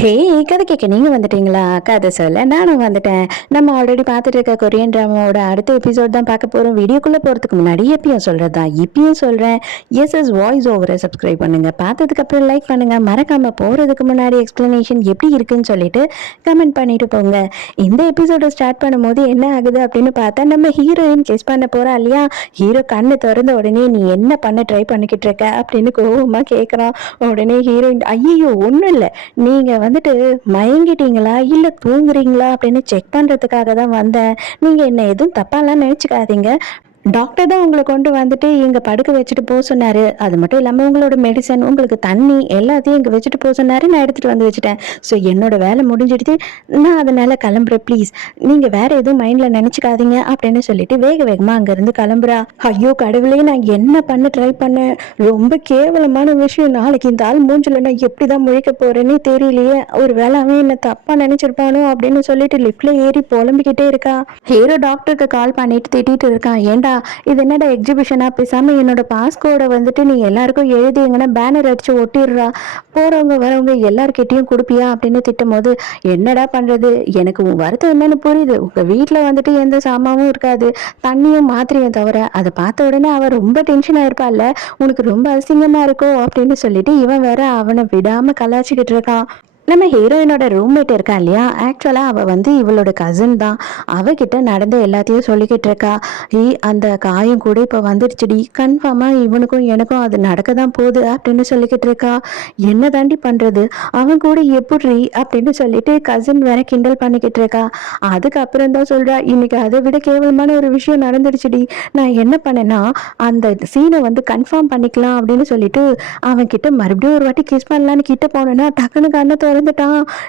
ஹே! கதை கேட்க நீங்க வந்துட்டீங்களா? கதை சொல்ல நானும் வந்துட்டேன். நம்ம ஆல்ரெடி பார்த்துட்டு இருக்க கொரியன் டிராமாவோட அடுத்த எபிசோட் தான் பார்க்க போறோம். வீடியோக்குள்ள போறதுக்கு முன்னாடி எப்பயும் சொல்றது தான். இப்பயும் சொல்றேன். எஸ்எஸ் வாய்ஸ் ஓவர சப்ஸ்கிரைப் பண்ணுங்க. பார்த்ததுக்கு அப்புறம் லைக் பண்ணுங்க. மறக்காம போறதுக்கு முன்னாடி எக்ஸ்பிளனேஷன் எப்படி இருக்குன்னு சொல்லிட்டு கமெண்ட் பண்ணிட்டு போங்க. இந்த எபிசோட ஸ்டார்ட் பண்ணும்போது என்ன ஆகுது அப்படின்னு பார்த்தா நம்ம ஹீரோயின் கெஸ் பண்ண போறா இல்லையா? ஹீரோ கண்ணு திறந்த உடனே நீ என்ன பண்ண ட்ரை பண்ணிக்கிட்டு இருக்க அப்படின்னு கோவமா கேட்குறான். உடனே ஹீரோயின் ஐயையோ ஒன்றும் இல்லை, நீங்க வந்துட்டு மயங்கிட்டீங்களா இல்ல தூங்குறீங்களா அப்படின்னு செக் பண்றதுக்காக தான் வந்தேன். நீங்க என்ன எதுவும் தப்பாலாம் நினைச்சுக்காதீங்க. டாக்டர் தான் உங்களை கொண்டு வந்துட்டு இங்க படுக்க வச்சுட்டு போக சொன்னாரு. அது மட்டும் இல்லாம உங்களோட மெடிசன், உங்களுக்கு தண்ணி எல்லாத்தையும் இங்க வச்சுட்டு போக சொன்னாரு. நான் எடுத்துட்டு வந்து வச்சுட்டேன். ஸோ என்னோட வேலை முடிஞ்சிடுச்சு. நான் அதனால கிளம்புறேன். ப்ளீஸ் நீங்க வேற எதுவும் மைண்ட்ல நினைச்சுக்காதீங்க அப்படின்னு சொல்லிட்டு வேக வேகமா அங்க இருந்து கிளம்புறா. ஐயோ கடவுளே, நான் என்ன பண்ண ட்ரை பண்ணேன். ரொம்ப கேவலமான விஷயம். நாளைக்கு இந்த ஆள் மூஞ்சில நான் எப்படிதான் முழிக்க போறேன்னே தெரியலையே. ஒரு வேளை அவன் என்ன தப்பா நினைச்சிருப்பானோ அப்படின்னு சொல்லிட்டு லிஃப்ட்ல ஏறி புலம்பிக்கிட்டே இருக்கா. ஹீரோ டாக்டருக்கு கால் பண்ணிட்டு திட்டிட்டு இருக்கான். ஏண்டா இது என்னடா எக்ஸிபிஷனா? பேசாம என்னோட பாஸ்கோட வந்துட்டு நீ எல்லாருக்கும் எழுதி எங்கன்னா பேனர் அடிச்சு ஒட்டிடுறா, போறவங்க வரவங்க எல்லார்கிட்டையும் கொடுப்பியா அப்படின்னு திட்டும் போது, என்னடா பண்றது, எனக்கு உன் வருத்தம் என்னன்னு புரியுது. உங்க வீட்டுல வந்துட்டு எந்த சாமாவும் இருக்காது, தண்ணியும் மாத்திரையும் தவிர. அதை பார்த்த உடனே அவ ரொம்ப டென்ஷன் ஆயிருப்பாள்ல, உனக்கு ரொம்ப அசிங்கமா இருக்கோ அப்படின்னு சொல்லிட்டு இவன் வேற அவனை விடாம கலாச்சிக்கிட்டு இருக்கான். நம்ம ஹீரோயினோட ரூம்மேட் இருக்கா இல்லையா, ஆக்சுவலா அவ வந்து இவளோட கசின் தான். அவகிட்ட நடந்த எல்லாத்தையும் சொல்லிக்கிட்டு இருக்கா. அந்த காயம் கூட இப்ப வந்துடுச்சுடி, கன்ஃபார்மா இவனுக்கும் எனக்கும் அது நடக்க தான் போகுது அப்படின்னு சொல்லிக்கிட்டு இருக்கா. என்ன தாண்டி பண்றது, அவன் கூட எப்படி அப்படின்னு சொல்லிட்டு கசின் வேற கிண்டல் பண்ணிக்கிட்டு இருக்கா. அதுக்கப்புறம் தான் சொல்றா, இன்னைக்கு அதை விட கேவலமான ஒரு விஷயம் நடந்துடுச்சுடி. நான் என்ன பண்ணேன்னா, அந்த சீனை வந்து கன்ஃபார்ம் பண்ணிக்கலாம் அப்படின்னு சொல்லிட்டு அவன் கிட்ட மறுபடியும் ஒரு வாட்டி கிஸ் பண்ணலான்னு கிட்ட போனேன்னா டக்குனு கண்ணை திறந்துட்டான்.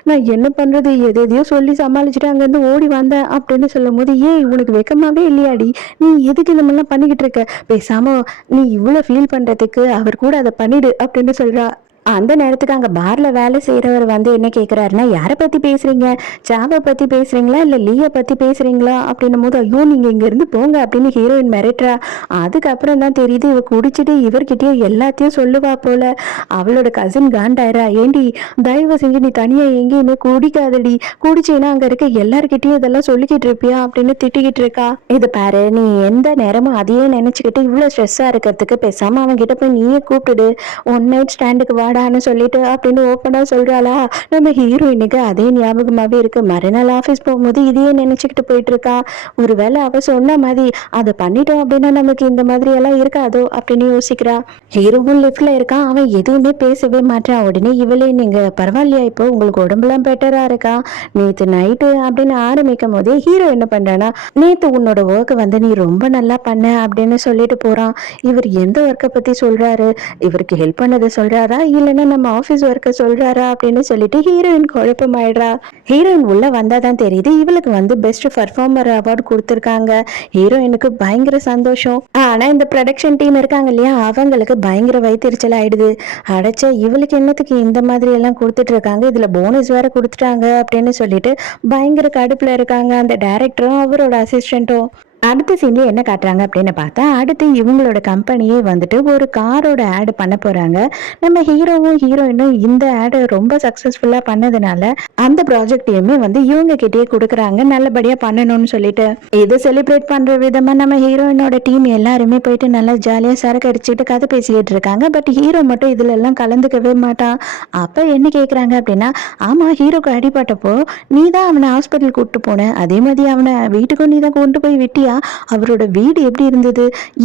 நான் என்ன பண்றது, எதையோ சொல்லி சமாளிச்சுட்டு அங்கேருந்து ஓடி வந்தேன் அப்படின்னு சொல்லும் போது, ஏய் உனக்கு வெக்கமாவே இல்லையாடி, நீ எதுக்கு இந்த மாதிரிலாம் பண்ணிக்கிட்டு இருக்க, பேசாம நீ இவ்வளவு ஃபீல் பண்றதுக்கு அவர் கூட அதை பண்ணிடு அப்படின்னு சொல்றா. அந்த நேரத்துக்கு அங்க பார்ல வேலை செய்யறவர் வந்து என்ன கேக்குறாருன்னா, யாரை பத்தி பேசுறீங்க, சாவை பத்தி பேசுறீங்களா இல்ல லீய பத்தி பேசுறீங்களா அப்படின்னும் போது, ஐயோ நீங்க இங்க இருந்து போங்க அப்படின்னு ஹீரோயின் மிரட்டுறா. அதுக்கப்புறம் தான் தெரியுது இவ குடிச்சிட்டு இவர்கிட்டயே எல்லாத்தையும் சொல்லுவா போல. அவளோட கசின் காண்டாயிரா, ஏண்டி தயவு செஞ்சு நீ தனியா எங்கேயுமே குடிக்காதடி, குடிச்சீன்னா அங்க இருக்க எல்லார்கிட்டயும் இதெல்லாம் சொல்லிக்கிட்டு இருப்பியா அப்படின்னு திட்டிக்கிட்டு இருக்கா. இது பாரு, நீ எந்த நேரமும் அதையே நினைச்சுக்கிட்டு இவ்வளவு ஸ்ட்ரெஸ்ஸா இருக்கிறதுக்கு பேசாம அவன் கிட்ட போய் நீயே கூப்பிட்டுடு, ஒன் நைட் ஸ்டாண்டுக்கு வாடான்னு சொல்லிட்டு அப்படின்னு ஓப்பனா சொல்றாளா. நம்ம ஹீரோயினுக்கு அதே ஞாபகமாவே இருக்கு. மறுநாள் ஆஃபீஸ் போகும்போது இதையே நினைச்சுக்கிட்டு போயிட்டு இருக்கா. ஒருவேளை அவ சொன்ன மாதிரி அதை பண்ணிட்டோம் அப்படின்னா நமக்கு இந்த மாதிரி எல்லாம் இருக்காதோ அப்படின்னு யோசிக்கிறா. ஹீரோவும் லிஃப்ட்ல இருக்கான். அவன் எதுவுமே பேசவே மாட்டான். உடனே இவளே, நீங்க பரவாயில்லையா, இப்போ உங்களுக்கு உடம்புலாம் பெட்டரா இருக்கா, நேத்து நைட்டு அப்படின்னு ஆரம்பிக்கும் போதே ஹீரோ என்ன பண்றானா, நேத்து உன்னோட ஒர்க்கை வந்து நீ ரொம்ப நல்லா பண்ண அப்படின்னு சொல்லிட்டு போறான். இவர் எந்த ஒர்க்கை பத்தி சொல்றாரு, இவருக்கு ஹெல்ப் பண்ணதை சொல்றாரா இல்லைன்னா நம்ம ஆஃபீஸ் ஒர்க்கை சொல்றாரா அப்படின்னு சொல்லிட்டு ஹீரோயின் குழப்பமாயிடுறா. ஹீரோயின் உள்ள வந்தாதான் தெரியுது இவளுக்கு வந்து பெஸ்ட் பர்ஃபார்மர் அவார்டு கொடுத்துருக்காங்க. ஹீரோயினுக்கு பயங்கர சந்தோஷம். ஆனா இந்த ப்ரொடக்ஷன் டீம் இருக்காங்க இல்லையா, அவங்களுக்கு பயங்கர வயிற்றுச்சல் ஆயிடுது. அடைச்ச இவளுக்கு என்னத்துக்கு இந்த மாதிரி எல்லாம் கொடுத்துட்டு இருக்காங்க, இதுல போனஸ் வேற கொடுத்துட்டாங்க அப்படின்னு சொல்லிட்டு பயங்கர கடுப்புல இருக்காங்க அந்த டைரக்டரும் அவரோட அசிஸ்டன்ட்டும். அடுத்த சீன்ல என்ன காட்டுறாங்க அப்படின்னு பார்த்தா, அடுத்து இவங்களோட கம்பெனியே வந்துட்டு ஒரு காரோட ஆட் பண்ண போறாங்க. நம்ம ஹீரோவும் ஹீரோயினும் இந்த ஆட் ரொம்ப சக்சஸ்ஃபுல்லா பண்ணதுனால அந்த ப்ராஜெக்டையுமே வந்து இவங்க கிட்டயே கொடுக்குறாங்க, நல்லபடியா பண்ணணும்னு சொல்லிட்டு. இதை செலிப்ரேட் பண்ற விதமா நம்ம ஹீரோயினோட டீம் எல்லாருமே போயிட்டு நல்லா ஜாலியா சரக்கு அடிச்சுட்டு கதை பேசிக்கிட்டு இருக்காங்க. பட் ஹீரோ மட்டும் இதுல எல்லாம் கலந்துக்கவே மாட்டான். அப்ப என்ன கேக்குறாங்க அப்படின்னா, ஆமா ஹீரோக்கு அடிபட்டப்போ நீ தான் அவனை ஹாஸ்பிட்டல் கூப்பிட்டு போன, அதே மாதிரி அவனை வீட்டுக்கும் நீ தான் கொண்டு போய் விட்டியா, அவரோட வீடு எப்படி இருந்தது,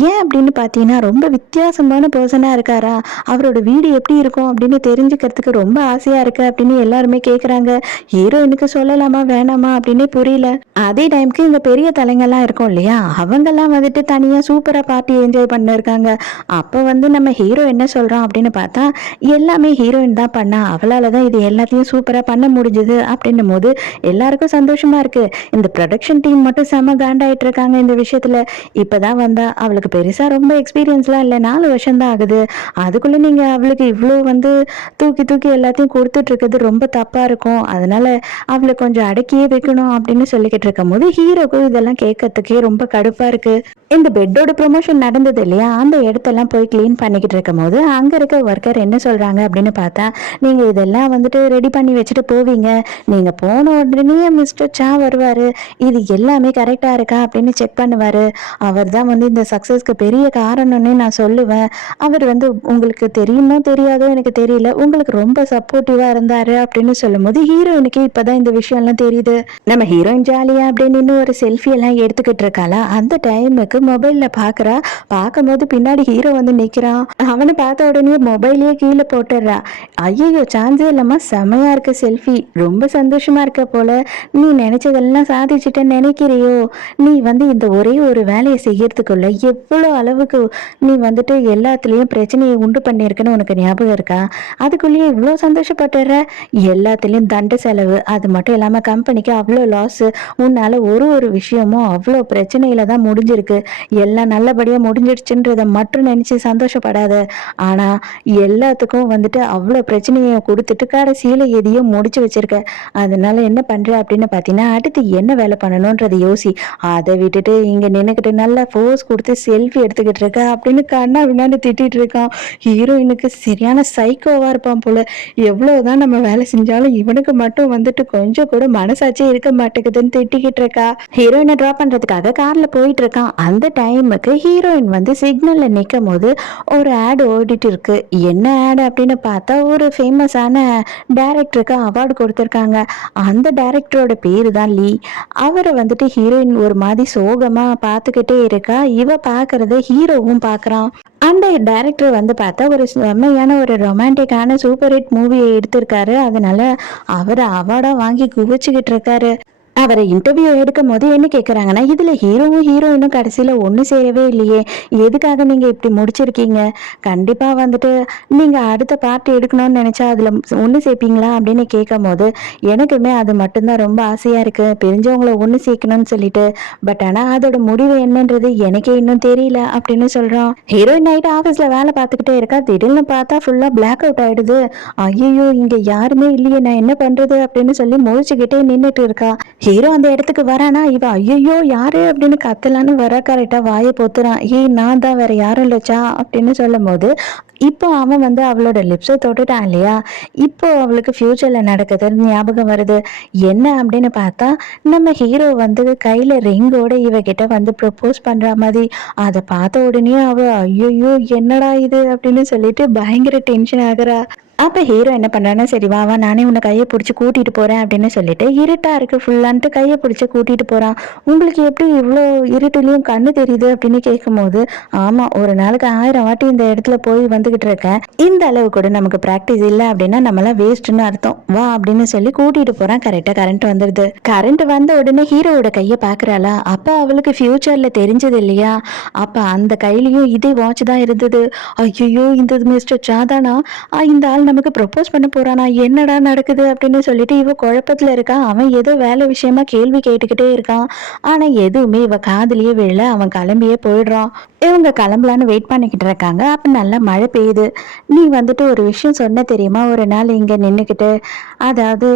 ஏன் அப்படின்னு பார்த்தீங்கன்னா ரொம்ப வித்தியாசமான பர்சனா இருக்காரா, அவரோட வீடு எப்படி இருக்கும் அப்படின்னு தெரிஞ்சுக்கிறதுக்கு ரொம்ப ஆசையா இருக்கு அப்படின்னு எல்லாருமே கேட்குறாங்க. ஹீரோயினுக்கு சொல்லலாமா வேணாமா அப்படின்னு புரியல. அதே டைமுக்கு இந்த பெரிய தலைங்கெல்லாம் இருக்கும் இல்லையா, அவங்கெல்லாம் வந்துட்டு தனியா சூப்பரா பார்ட்டி என்ஜாய் பண்ணிருக்காங்க. அப்போ வந்து நம்ம ஹீரோ என்ன சொல்றான் அப்படின்னு பார்த்தா, எல்லாமே ஹீரோயின் தான் பண்ணா, அவளால தான் இது எல்லாத்தையும் சூப்பரா பண்ண முடிஞ்சது அப்படின்னும் போது எல்லாருக்கும் சந்தோஷமா இருக்கு. இந்த ப்ரொடக்ஷன் டீம் மட்டும் செம காண்டாயிட்டு இருக்காங்க. இருக்காங்க இந்த விஷயத்துல. இப்பதான் வந்தா, அவளுக்கு பெருசா ரொம்ப எக்ஸ்பீரியன்ஸ்லாம் இல்ல. 4 வருஷம் தான் ஆகுது. அதுக்குள்ள நீங்க அவளுக்கு இவ்ளோ வந்து தூக்கி தூக்கி எல்லாத்தையும் குடுத்துட்டு இருக்கிறது ரொம்ப தப்பா இருக்கும். அதனால அவள கொஞ்சம் அடக்கியே வைக்கணும் அப்படின்னு சொல்லிக்கிட்டு இருக்கும்போது, ஹீரோக்கும் இதெல்லாம் கேட்கறதுக்கே ரொம்ப கடுப்பா இருக்கு. இந்த பெட்டோட ப்ரமோஷன் நடந்தது இல்லையா? அந்த இடத்தெல்லாம் போய் கிளீன் பண்ணிக்கிட்டு இருக்கும்போது, அங்க இருக்க ஒர்க்கர் என்ன சொல்றாங்க அப்படின்னு பார்த்தா, "நீங்க இதெல்லாம் வந்துட்டு ரெடி பண்ணி வச்சுட்டு போவீங்க. நீங்க போன உடனே மிஸ்டர் சா வருவாரு. இது எல்லாமே கரெக்ட்டா இருக்கா அப்படின்னு செக் பண்ணுவாரு. அவர் தான் வந்து இந்த சக்சஸ்க்கு பெரிய காரணம்னே நான் சொல்லுவேன். அவர் வந்து உங்களுக்கு தெரியுமோ தெரியாதோ எனக்கு தெரியல. உங்களுக்கு ரொம்ப சப்போர்ட்டிவா இருந்தாரு அப்படின்னு சொல்லும்போது, ஹீரோயினுக்கு இப்பதான் இந்த விஷயம்லாம் தெரியுது. நம்ம ஹீரோயின் ஜாலியா அப்படியே நின்னு ஒரு செல்ஃபி எல்லாம் எடுத்துக்கிட்டு இருக்காளா, அந்த டைமுக்கு மொபைல்ல பாக்குறா. பார்க்கும்போது பின்னாடி ஹீரோ வந்து நிக்கிறான். அவனை பார்த்த உடனே மொபைலையே கீழே போட்டுடுறா. ஐயையோ! சான்ஸே இல்லம்மா, செமையா இருக்கு செல்ஃபி. ரொம்ப சந்தோஷமா இருக்க போல. நீ நினைச்சதெல்லாம் சாதிச்சுட்டேன்னு நினைக்கிறியோ? நீ வந்து இந்த ஒரே ஒரு வேலையை செய்யறதுக்குள்ள எவ்வளோ அளவுக்கு நீ வந்துட்டு எல்லாத்துலயும் பிரச்சனையை உண்டு பண்ணியிருக்குன்னு உனக்கு ஞாபகம் இருக்கா? அதுக்குள்ளேயே இவ்வளோ சந்தோஷப்பட்டுற? எல்லாத்துலயும் தண்ட செலவு, அது மட்டும் இல்லாம கம்பெனிக்கு அவ்வளோ லாஸு. உன்னால ஒரு ஒரு விஷயமும் அவ்வளோ பிரச்சனையில தான் முடிஞ்சிருக்கு. எல்லாம் நல்லபடியா முடிஞ்சிடுச்சுன்றத மட்டும் நினைச்சு சந்தோஷப்படாத. ஆனா எல்லாத்துக்கும் வந்துட்டு அவ்வளோ பிரச்சனைய குடுத்துட்டு கடைசியில எதையோ முடிச்சு வச்சிருக்க. அதனால என்ன பண்ற அப்படின்னு பார்த்தீங்கன்னா, அடுத்து என்ன வேலை பண்ணணும்ன்றத யோசி. அத விட்டுட்டு இங்க நின்னுக்கிட்டு நல்லா போஸ் குடுத்து செல்ஃபி எடுத்துக்கிட்டு இருக்க அப்படின்னு கண்ணா பின்னான்னு திட்டிட்டு இருக்கான். ஹீரோயினுக்கு சரியான சைக்கோவா இருப்பான் போல. எவ்வளவுதான் நம்ம வேலை செஞ்சாலும் இவனுக்கு மட்டும் வந்துட்டு கொஞ்சம் கூட மனசாட்சியே இருக்க மாட்டேங்குதுன்னு திட்டிக்கிட்டு இருக்கா. ஹீரோயினை டிராப் பண்றதுக்காக கார்ல போயிட்டு இருக்கான். அந்த டைமுக்கு ஹீரோயின் வந்து சிக்னல்ல நிக்கும் போது ஒரு ஆட் ஓடிட்டு இருக்கு. என்ன ஆட் அப்படின்னு பார்த்தா, ஒரு ஃபேமஸான டைரக்டருக்கு அவார்டு கொடுத்துருக்காங்க. அந்த டைரக்டரோட பேரு தான் லீ. அவரை வந்துட்டு ஹீரோயின் ஒரு மாதிரி சோகமா பார்த்துக்கிட்டே இருக்கா. இவ பார்க்கறத ஹீரோவும் பார்க்கறான். அந்த டைரக்டர் வந்து பார்த்தா, ஒரு செம்மையான ஒரு ரொமான்டிக்கான சூப்பர் ஹிட் மூவியை எடுத்திருக்காரு. அதனால அவரை அவார்டா வாங்கி குவிச்சுக்கிட்டு இருக்காரு. அவரை இன்டர்வியூ எடுக்கும்போது என்ன கேட்குறாங்கன்னா, "இதுல ஹீரோவும் ஹீரோயினும் கடைசியில ஒண்ணு சேரவே இல்லையே! எதுக்காக நீங்க இப்படி முடிச்சிருக்கீங்க? கண்டிப்பா வந்துட்டு நீங்க அடுத்த பார்ட் எடுக்கணும்னு நெனச்சா அதுல ஒண்ணு சேர்ப்பீங்களா?" அப்படின்னு கேட்கும்போது, "எனக்குமே அது மட்டும் தான் ரொம்ப ஆசையா இருக்கு. பிரிஞ்சவங்கள ஒண்ணு சேர்க்கணும்னு சொல்லிட்டு. பட் ஆனா அதோட முடிவு என்னன்றது எனக்கே இன்னும் தெரியல" அப்படின்னு சொல்றான். ஹீரோயின் நைட் ஆஃபீஸ்ல வேலை பார்த்துக்கிட்டே இருக்கா. திடீர்னு பார்த்தா ஃபுல்லா பிளாக் அவுட் ஆயிடுது. "ஐயய்யோ! இங்க யாருமே இல்லையே! நான் என்ன பண்றது?" அப்படின்னு சொல்லி முழிச்சுக்கிட்டே நின்னுட்டு இருக்கா. ஹீரோ அந்த இடத்துக்கு வரானா, இவ ஐயையோ யாரு அப்படின்னு கத்தலான்னு வர, கரெக்டா வாயை பொத்துறான். ஏய் நான் தான், வேற யாரும் இல்லச்சா அப்படின்னு சொல்லும்போது, இப்போ அவன் வந்து அவளோட லிப்ஸை தொட்டுட்டான் இல்லையா? இப்போ அவளுக்கு ஃபியூச்சர்ல நடக்குதுன்னு ஞாபகம் வருது. என்ன அப்படின்னு பார்த்தா, நம்ம ஹீரோ வந்து கையில ரிங்கோட இவகிட்ட வந்து ப்ரப்போஸ் பண்ற மாதிரி. அதை பார்த்த உடனே அவ ஐயையோ என்னடா இது அப்படின்னு சொல்லிட்டு பயங்கர டென்ஷன் ஆகுறா. அப்ப ஹீரோ என்ன பண்றான்னா, "சரி வா வா, நானே உன்னை கைய புடிச்சு கூட்டிட்டு போறேன்" அப்படின்னு சொல்லிட்டு, இருட்டா இருக்கு ஃபுல்லான்ட்டு கைய புடிச்சு கூட்டிட்டு போறான். "உங்களுக்கு எப்படி இவ்ளோ இருட்டுலயும் கண்ணு தெரியுது?" அப்படின்னு கேட்கும்போது, "ஆமா, ஒரு நாளுக்கு 1000 வாட்டி இந்த இடத்துல போய் வந்துகிட்டு இருக்கேன். இந்த அளவு கூட நமக்கு பிராக்டிஸ் இல்ல அப்படின்னா நம்மலாம் வேஸ்ட்ன்னு அர்த்தம். வா" அப்படின்னு சொல்லி கூட்டிட்டு போறான். கரெக்டா கரண்ட் வந்துருது. கரண்ட் வந்த உடனே ஹீரோவோட கைய பாக்குறாளா, அப்ப அவளுக்கு ஃபியூச்சர்ல தெரிஞ்சது இல்லையா? அப்ப அந்த கையிலயும் இதே வாட்ச் தான் இருந்தது. ஐயையோ! இந்த மிஸ்டர் சாதானா, இந்த ஆள் நமக்கு ப்ரப்போஸ் பண்ண போறானா, என்னடா நடக்குது அப்படின்னு சொல்லிட்டு இவ குழப்பத்துல இருக்கா. அவன் ஏதோ வேலை விஷயமா கேள்வி கேட்டுக்கிட்டே இருக்கான். ஆனா எதுவுமே இவ காதுலயே விழல. அவன் கிளம்பியே போயிடுறான். இவங்க கிளம்பலான்னு வெயிட் பண்ணிக்கிட்டு இருக்காங்க. அப்ப நல்லா மழை பெய்யுது. "நீ வந்துட்டு ஒரு விஷயம் சொன்ன தெரியுமா, ஒரு நாள் இங்க நின்னுக்கிட்டு, அதாவது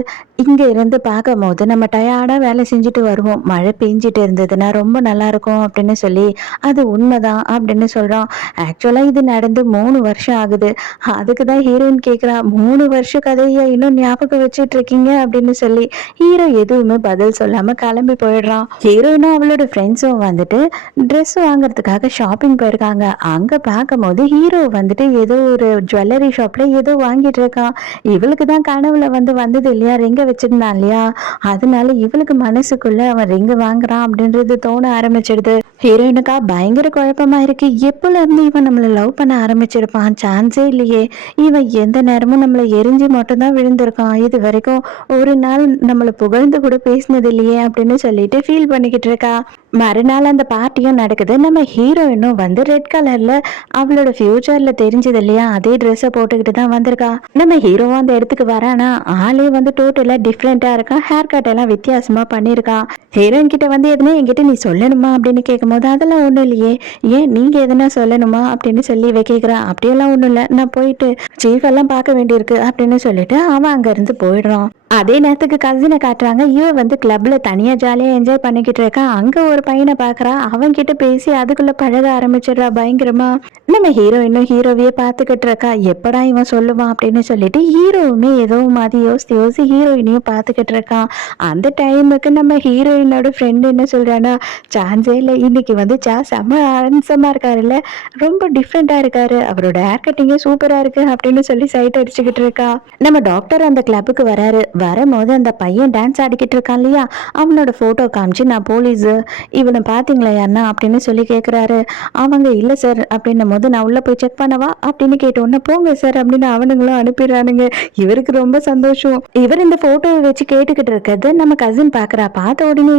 இங்க இருந்து பார்க்கும்போது நம்ம டயர்டா வேலை செஞ்சுட்டு வருவோம். மழை பெஞ்சிட்டு இருந்ததுன்னா ரொம்ப நல்லா இருக்கும்" அப்படின்னு சொல்லி, "அது உண்மைதான்" அப்படின்னு சொல்றான். ஆக்சுவலா இது நடந்து 3 வருஷம் ஆகுது. அதுக்கு தான் ஹீரோயின் கேட்குறா, "3 வருஷம் கதைய இன்னும் ஞாபகம் வச்சுட்டு இருக்கீங்க" அப்படின்னு சொல்லி. ஹீரோ எதுவுமே பதில் சொல்லாம கிளம்பி போயிடுறான். ஹீரோயினும் அவளோட ஃப்ரெண்ட்ஸும் வந்துட்டு ட்ரெஸ் வாங்குறதுக்காக ஷாப்பிங் போயிருக்காங்க. அங்க பார்க்கும்போது ஹீரோ வந்துட்டு ஏதோ ஒரு ஜுவல்லரி ஷாப்ல ஏதோ வாங்கிட்டு இருக்கான். இவளுக்கு தான் கனவுல வந்து வந்தது இல்லையா, ரிங்க வச்சிருந்தான் இல்லையா? அதனால இவளுக்கு மனசுக்குள்ள அவன் ரிங்க வாங்குறான் அப்படின்றது தோண ஆரம்பிச்சிடுது. ஹீரோயினுக்கா பயங்கர குழப்பமா இருக்கு. எப்பல இருந்து இவன் நம்மள லவ் பண்ண ஆரம்பிச்சிருப்பான்? சான்ஸே இல்லையே. இவன் எந்த நேரமும் நம்மள எரிஞ்சு மட்டும் தான் விழுந்திருக்கான். இது வரைக்கும் ஒரு நாள் நம்மள புகழ்ந்து கூட பேசினது இல்லையே அப்படின்னு சொல்லிட்டு ஃபீல் பண்ணிக்கிட்டு இருக்கா. மறுநாள் அந்த பார்ட்டியும் நடக்குது. நம்ம ஹீரோயினும் ஹீரோயினும் வந்து ரெட் கலர்ல அவளோட ஃபியூச்சர்ல தெரிஞ்சது இல்லையா அதே ட்ரெஸ்ஸை போட்டுக்கிட்டு தான் வந்திருக்கா. நம்ம ஹீரோவும் அந்த இடத்துக்கு வரானா ஆளே வந்து டோட்டலா டிஃப்ரெண்டா இருக்கான். ஹேர் கட் எல்லாம் வித்தியாசமா பண்ணிருக்கான். ஹீரோயின் கிட்ட வந்து எதுனா என்கிட்ட நீ சொல்லணுமா அப்படின்னு கேட்கும்போது அதெல்லாம் ஒண்ணும் இல்லையே, ஏன் நீங்க எதுனா சொல்லணுமா அப்படின்னு சொல்லி இவ கேக்குறான். அப்படியெல்லாம் ஒண்ணும் இல்ல, நான் போயிட்டு சீஃப் எல்லாம் பார்க்க வேண்டியிருக்கு அப்படின்னு சொல்லிட்டு அவன் அங்க இருந்து போயிடுறான். அதே நேரத்துக்கு கசினை காட்டுறாங்க. இவ வந்து கிளப்ல தனியா ஜாலியா என்ஜாய் பண்ணிக்கிட்டு இருக்கா. அங்க ஒரு பையனை பாக்குறா. அவன் கிட்ட பேசி அதுக்குள்ள பழக ஆரம்பிச்சிடுறா பயங்கரமா. நம்ம ஹீரோயினும் ஹீரோவையே பார்த்துக்கிட்டு இருக்கா. எப்படா இவன் சொல்லுவான் அப்படின்னு சொல்லிட்டு ஹீரோவுமே ஏதோ மாதிரி யோசித்து யோசிச்சு ஹீரோயினையும் பார்த்துக்கிட்டு இருக்கான். அந்த டைமுக்கு நம்ம ஹீரோயினோட ஃப்ரெண்டு என்ன சொல்றானா, சான்ஸே இல்லை, இன்னைக்கு வந்து செம்ம ஹேண்ட்ஸமா இருக்காருல்ல, ரொம்ப டிஃப்ரெண்டா இருக்காரு, அவரோட ஹேர் கட்டிங்கே சூப்பரா இருக்கு அப்படின்னு சொல்லி சைட் அடிச்சுக்கிட்டு இருக்கா. நம்ம டாக்டர் அந்த கிளப்புக்கு வராரு. வரும்போது அந்த பையன் டான்ஸ் ஆடிக்கிட்டு இருக்கான் இல்லையா, அவனோட போட்டோ காமிச்சு நான் போலீஸு, இவனை பாத்தீங்களா யாருன்னா அப்படின்னு சொல்லி கேட்குறாரு. அவங்க இல்லை சார் அப்படின்னும் போது நான் உள்ள போய் செக் பண்ணவா அப்படின்னு கேட்டோன்னே போங்க சார் அப்படின்னு அவனுங்களும் அனுப்பிடுறானுங்க. இவருக்கு ரொம்ப சந்தோஷம். இவர் இந்த போட்டோவை வச்சு கேட்டுக்கிட்டு இருக்கிறது நம்ம கசின் பாக்குறா. பார்த்த உடனே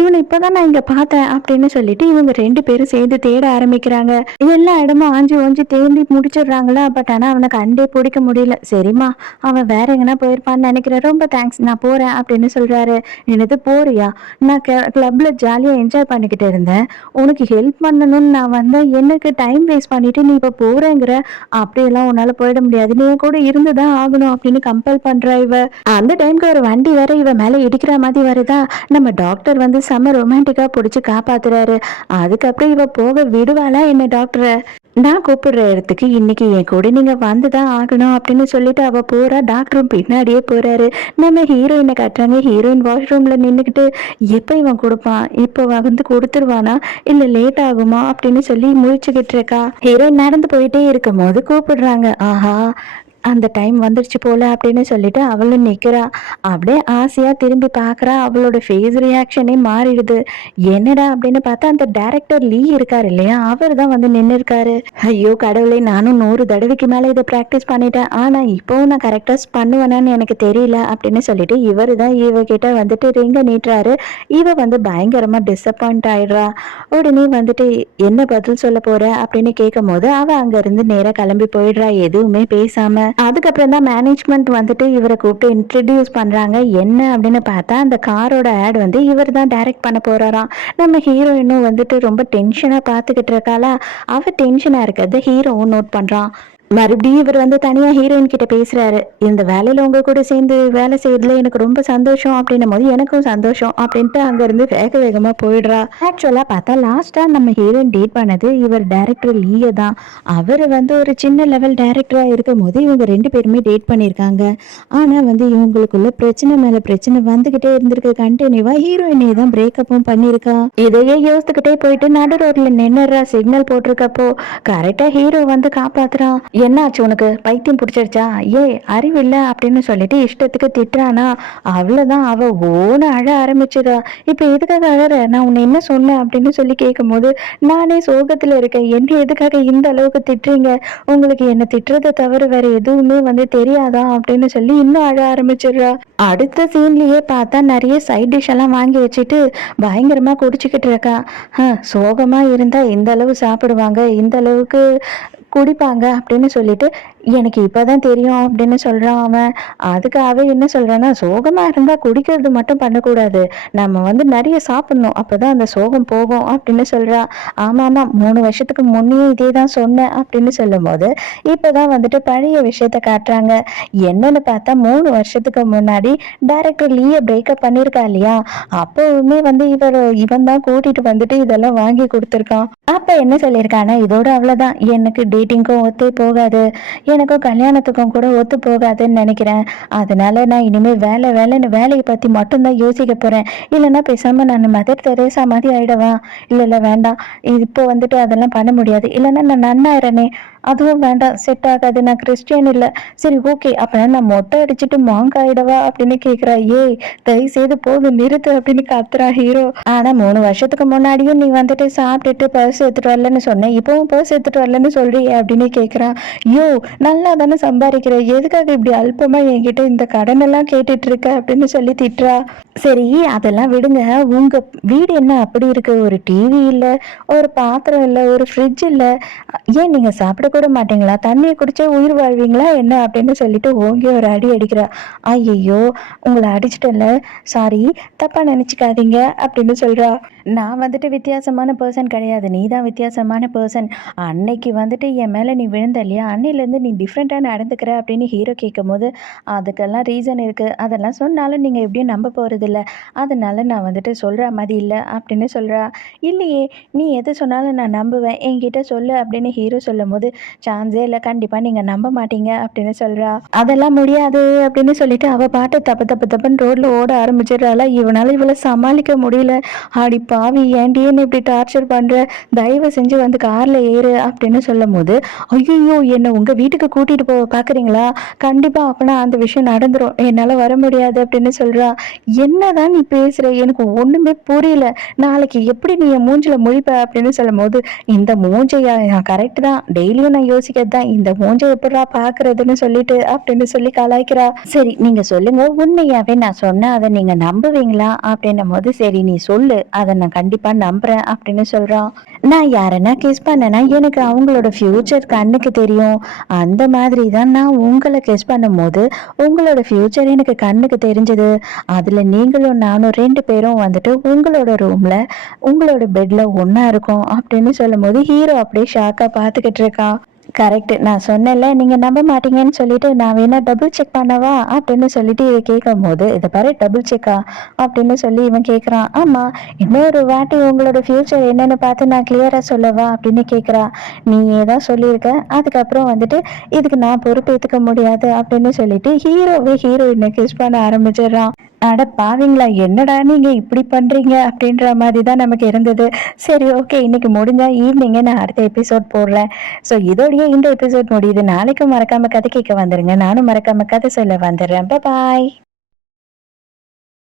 இவனை இப்பதான் நான் இங்க பார்த்தேன் அப்படின்னு சொல்லிட்டு இவங்க 2 பேரும் சேர்ந்து தேட ஆரம்பிக்கிறாங்க. எல்லா இடமும் ஆஞ்சி ஓஞ்சி தேடி முடிச்சிடுறாங்களா. பட் ஆனா அவனை கண்டே பிடிக்க முடியல. சரிம்மா, அவன் வேற எங்கன்னா போயிருப்பான்னு நினைக்கிறேன், ரொம்ப தேங்க்ஸ், நான் போறேன் அப்படின்னு சொல்றாரு. என்னது போறியா, நான் கிளப்ல ஜாலியா என்ஜாய் பண்ணிக்கிட்டு இருந்தேன், உனக்கு ஹெல்ப் பண்ணணும்னு நான் வந்தேன், எனக்கு டைம் வேஸ்ட் பண்ணிட்டு நீ இப்ப போறேங்கிற, அப்படியெல்லாம் உன்னால போயிட முடியாது, நீ கூட இருந்துதான் ஆகணும் அப்படின்னு கம்பல் பண்றா இவ. அந்த டைம்க்கு ஒரு வண்டி வேற இவ மேல இடிக்கிற மாதிரி வருதா. நம்ம டாக்டர் வந்து செம்ம ரொமான்டிக்கா புடிச்சு காப்பாத்துறாரு. அதுக்கப்புறம் இவ போக விடுவாளா என்ன டாக்டரை, நான் கூப்பிடுற இடத்துக்கு இன்னைக்கு என் கூட நீங்க வந்துதான் ஆகணும் அப்படின்னு சொல்லிட்டு அவ போறா. டாக்டரும் பின்னாடியே போறாரு. நம்ம ஹீரோயினை காட்டுறாங்க. ஹீரோயின் வாஷ்ரூம்ல நின்றுக்கிட்டு எப்ப இவன் கொடுப்பான், இப்போ வந்து கொடுத்துருவானா இல்ல லேட் ஆகுமா அப்படின்னு சொல்லி முழிச்சுக்கிட்டு இருக்கா. ஹீரோயின் நடந்து போயிட்டே இருக்கும் போது கூப்பிடுறாங்க. ஆஹா, அந்த டைம் வந்துருச்சு போல அப்படின்னு சொல்லிட்டு அவளும் நிக்கிறா. அப்படியே ஆசையா திரும்பி பாக்குறா. அவளோட ஃபேஸ் ரியாக்ஷனே மாறிடுது. என்னடா அப்படின்னு பார்த்தா அந்த டைரக்டர் லீ இருக்காரு இல்லையா, அவர் தான் வந்து நின்று இருக்காரு. ஐயோ கடவுளே, நானும் 100 தடவைக்கு மேல இதை பிராக்டிஸ் பண்ணிட்டேன், ஆனா இப்போவும் நான் கரெக்டா பண்ணுவேனான்னு எனக்கு தெரியல அப்படின்னு சொல்லிட்டு இவரு தான் இவகிட்ட வந்துட்டு ரிங்க நீட்டுறாரு. இவ வந்து பயங்கரமா டிசப்பாயிண்ட் ஆயிடுறா. உடனே வந்துட்டு என்ன பதில் சொல்ல போற அப்படின்னு கேட்கும் போது அவ அங்க இருந்து நேரா கிளம்பி போயிடுறா, எதுவுமே பேசாம. அதுக்கப்புறம் தான் மேனேஜ்மெண்ட் வந்துட்டு இவரை கூப்பிட்டு இன்ட்ரடியூஸ் பண்றாங்க. என்ன அப்படின்னு பார்த்தா அந்த காரோட ஆட் வந்து இவர் தான் டைரக்ட் பண்ண போறாராம். நம்ம ஹீரோயினும் வந்துட்டு ரொம்ப டென்ஷனா பார்த்துக்கிட்டு இருக்காளா. அவ டென்ஷனா இருக்கிறத ஹீரோவும் நோட் பண்றான். மறுபடியும் இவர் வந்து தனியா ஹீரோயின் கிட்ட பேசுறாரு. இந்த வேலையில உங்க கூட சேர்ந்து வேலை செய்யறதுல எனக்கு ரொம்ப சந்தோஷம் அப்படின்னும் போது எனக்கும் சந்தோஷம் அப்படின்ட்டு அங்க இருந்து வேக வேகமா போயிடுறா. ஆக்சுவலா பார்த்தா லாஸ்டா நம்ம ஹீரோயின் டேட் பண்ணது இவர் டைரக்டர் லீய தான். அவர் வந்து ஒரு சின்ன லெவல் டைரக்டரா இருக்கும் போது இவங்க 2 பேருமே டேட் பண்ணியிருக்காங்க. ஆனா வந்து இவங்களுக்குள்ள பிரச்சனை மேல பிரச்சனை வந்துகிட்டே இருந்திருக்கு. கண்டினியூவா ஹீரோயினே தான் பிரேக்கப்பும் பண்ணிருக்கா. இதையே யோசித்துக்கிட்டே போயிட்டு நடு ரோட்ல நின்னுறா. சிக்னல் போட்டிருக்கப்போ கரெக்டா ஹீரோ வந்து காப்பாத்துறான். என்னாச்சு உனக்கு, பைத்தியம் பிடிச்சிருச்சா, ஏ அறிவில்ல அப்படின்னு சொல்லிட்டு இஷ்டத்துக்கு திட்டுறானா. அவ்வளவுதான், அவ ஓன அழ ஆரம்பிச்சுதா. இப்ப எதுக்காக அழற, நான் உன்னை என்ன சொன்னேன் அப்படின்னு சொல்லி கேட்கும் போது நானே சோகத்துல இருக்கேன், என்ன எதுக்காக இந்த அளவுக்கு திட்டுறீங்க, உங்களுக்கு என்ன திட்டுறதை தவிர வேற எதுவுமே வந்து தெரியாதா அப்படின்னு சொல்லி இன்னும் அழ ஆரம்பிச்சிடுறா. அடுத்த சீன்லயே பார்த்தா நிறைய சைட் டிஷ் எல்லாம் வாங்கி வச்சுட்டு பயங்கரமா குடிச்சுக்கிட்டு இருக்கா. சோகமா இருந்தா இந்த அளவு சாப்பிடுவாங்க, இந்த அளவுக்கு குடிப்பாங்க அப்படின்னு சொல்லிட்டு எனக்கு இப்பதான் தெரியும் அப்படின்னு சொல்றான் அவன். அதுக்கு அவ என்ன சொல்றான்னா, சோகமா இருந்தா குடிக்கிறது மட்டும் பண்ணக்கூடாது, நம்ம வந்து நிறைய சாப்பிடணும், அப்பதான் அந்த சோகம் போகும் அப்படின்னு சொல்றா. ஆமா ஆமா, 3 வருஷத்துக்கு முன்னே இதே தான் சொன்னேன் அப்படின்னு சொல்லும் போது இப்பதான் வந்துட்டு பழைய விஷயத்த காட்டுறாங்க. என்னன்னு பார்த்தா 3 வருஷத்துக்கு முன்னாடி டைரக்டர் லீய பிரேக்கப் பண்ணிருக்கா இல்லையா, அப்பவுமே வந்து இவன் தான் கூட்டிட்டு வந்துட்டு இதெல்லாம் வாங்கி கொடுத்துருக்கான். அப்ப என்ன சொல்லியிருக்கானா, இதோட அவ்வளவுதான், எனக்கு டேட்டிங்க்கும் ஒத்தே போகாது, எனக்கும் கல்யாணத்துக்கும் கூட ஒத்து போகாதுன்னு நினைக்கிறேன், அதனால நான் இனிமே வேலைன்னு வேலையை பத்தி மட்டும்தான் யோசிக்க போறேன், இல்லைன்னா பேசாம நான் மதர் தெரேசா மாதிரி ஆயிடவா, இல்ல வேண்டாம், இப்போ வந்துட்டு அதெல்லாம் பண்ண முடியாது, இல்லைன்னா நான் நன்னாயிரனே, அதுவும் வேண்டாம், செட் ஆகாது, நான் கிறிஸ்டியன் இல்லை, சரி ஓகே அப்ப நான் மொட்டை அடிச்சுட்டு மாங்க் ஆயிடவா அப்படின்னு கேக்குறா. ஏய் தயவு செய்து போது நிறுத்து அப்படின்னு கத்துறா ஹீரோ. ஆனா 3 வருஷத்துக்கு முன்னாடியும் நீ வந்துட்டு சாப்பிட்டுட்டு பர்ஸ் எடுத்துட்டு வரலன்னு சொன்னேன், இப்பவும் பர்ஸ் எடுத்துட்டு வரலன்னு சொல்றியே அப்படின்னு கேக்குறான். யோ நல்லா தானே சம்பாதிக்கிற, எதுக்காக இப்படி அல்பமா என்கிட்ட இந்த கடன் எல்லாம் கேட்டுட்டு இருக்க அப்படின்னு சொல்லி திட்டுறா. சரி, அதெல்லாம் விடுங்க. உங்க வீடு என்ன அப்படி இருக்கு? ஒரு டிவி இல்ல, ஒரு பாத்திரம் இல்ல, ஒரு ஃப்ரிட்ஜ் இல்ல. ஏன் நீங்க சாப்பிட கூட மாட்டீங்களா? தண்ணிய குடிச்சே உயிர் வாழ்வீங்களா என்ன? அப்படின்னு சொல்லிட்டு ஓங்கி ஒரு அடி அடிக்கிறா. "ஐயய்யோ! உங்கள அடிச்சுட்டேன்ல. சாரி. தப்பா நெனச்சுக்காதீங்க" அப்படின்னு சொல்றா. நான் வந்துட்டு வித்தியாசமான பெர்சன் கிடையாது. நீ தான் வித்தியாசமான பெர்சன். அன்னைக்கு வந்துட்டு என் மேல நீ விழுந்த இல்லையா? அன்னையிலேருந்து நீ டிஃப்ரெண்ட்டா நடந்துக்கிற அப்படின்னு ஹீரோ கேட்கும்போது, அதுக்கெல்லாம் ரீசன் இருக்கு. அதெல்லாம் சொன்னாலும் நீங்க எப்படியும் நம்ப போறதில்ல. அதனால நான் வந்துட்டு சொல்ற மாரி இல்ல அப்படின்னு சொல்றா. இல்லையே! நீ எது சொன்னாலும் நான் நம்புவேன். என்கிட்ட சொல்லு அப்படின்னு ஹீரோ சொல்லும்போது, சான்ஸே இல்ல. கண்டிப்பா நீங்க நம்ப மாட்டீங்க அப்படின்னு சொல்றா. அதெல்லாம் முடியாது அப்படின்னு சொல்லிட்டு அவ பாட்டு தப்பு தப்பு தப்புன்னு ரோட்ல ஓட ஆரம்பிச்சிடுறாளா, இவனால இவள சமாளிக்க முடியல. "அடி பாவி! ஏன்டி என்ன இப்படி டார்ச்சர் பண்ற? தயவு செஞ்சு வந்து கார்ல ஏறு" அப்படின்னு சொல்லும்போது, "ஐயய்யோ! என்ன உங்க வீட்டுக்கு கூட்டிட்டு போக பார்க்குறீங்களா? கண்டிப்பா அப்பனா அந்த விஷயம் நடந்துரும். என்னால வர முடியாது" அப்படின்னு சொல்றா. "என்னதான் நீ பேசுற? எனக்கு ஒண்ணுமே புரியல. நாளைக்கு எப்படி நீ என் மூஞ்சில முழிப்ப?" அப்படின்னு சொல்லும்போது, "இந்த மூஞ்சையா? கரெக்ட் தான். டெய்லியும் நான் யோசிக்கிறது தான். இந்த மூஞ்ச எப்புட்றா பார்க்குறதுன்னு சொல்லிட்டு" அப்படின்னு சொல்லி கலாய்க்கிறா. "சரி நீங்க சொல்லுங்க. உண்மையாவே நான் சொன்னா அத நீங்க நம்புவீங்களா?" அப்படின்னும்போது, "சரி நீ சொல்லு. அத நான் கண்டிப்பா நம்புறேன்" அப்படின்னு சொல்றான். "நான் யாரன்னா கிஸ் பண்ணேன்னா, எனக்கு அவங்களோட ஃப்யூச்சர் கண்ணுக்கு தெரியும். அந்த மாதிரி தான் நான் உங்கள கிஸ் பண்ணும்போது, உங்களோட ஃப்யூச்சர் எனக்கு கண்ணுக்கு தெரிஞ்சது. அதுல நீங்களும் நானும் 2 பேரும் வந்துட்டு உங்களோட ரூம்ல, உங்களோட பெட்ல ஒண்ணா இருக்கோம்" அப்படின்னு சொல்லும்போது, ஹீரோ அப்படியே ஷாக்கா பார்த்துக்கிட்டு இருக்கான். கரெக்ட். நான் சொன்னேன்ல, நீங்க நம்ப மாட்டீங்கன்னு சொல்லிட்டு, "நான் வேணா டபுள் செக் பண்ணவா?" அப்படின்னு சொல்லிட்டு இவ கேட்கும்போது, "இத பாரு டபுள் செக்கா?" அப்படின்னு சொல்லி இவன் கேட்குறான். "ஆமா. இன்னொரு வாட்டி உங்களோட ஃப்யூச்சர் என்னன்னு பார்த்து நான் கிளியரா சொல்லவா?" அப்படின்னு கேட்குறா. "நீயே தான் சொல்லியிருக்க. அதுக்கப்புறம் வந்துட்டு, இதுக்கு நான் பொறுப்பேத்துக்க முடியாது" அப்படின்னு சொல்லிட்டு, ஹீரோவே ஹீரோயின கிஸ் பண்ண ஆரம்பிச்சிடுறான். அட பாவிங்களா! என்னடா நீங்க இப்படி பண்றீங்க? அப்படின்ற மாரி தான் நமக்கு இருந்தது. சரி ஓகே. இன்னைக்கு முடிஞ்சா ஈவினிங்கே நான் அடுத்த எபிசோட் போடுறேன். ஸோ இதோடயே இந்த எபிசோட் முடியுது. நாளைக்கும் மறக்காம கதை கேட்க வந்துருங்க. நானும் மறக்காம கதை சொல்ல வந்துடுறேன். பாய்.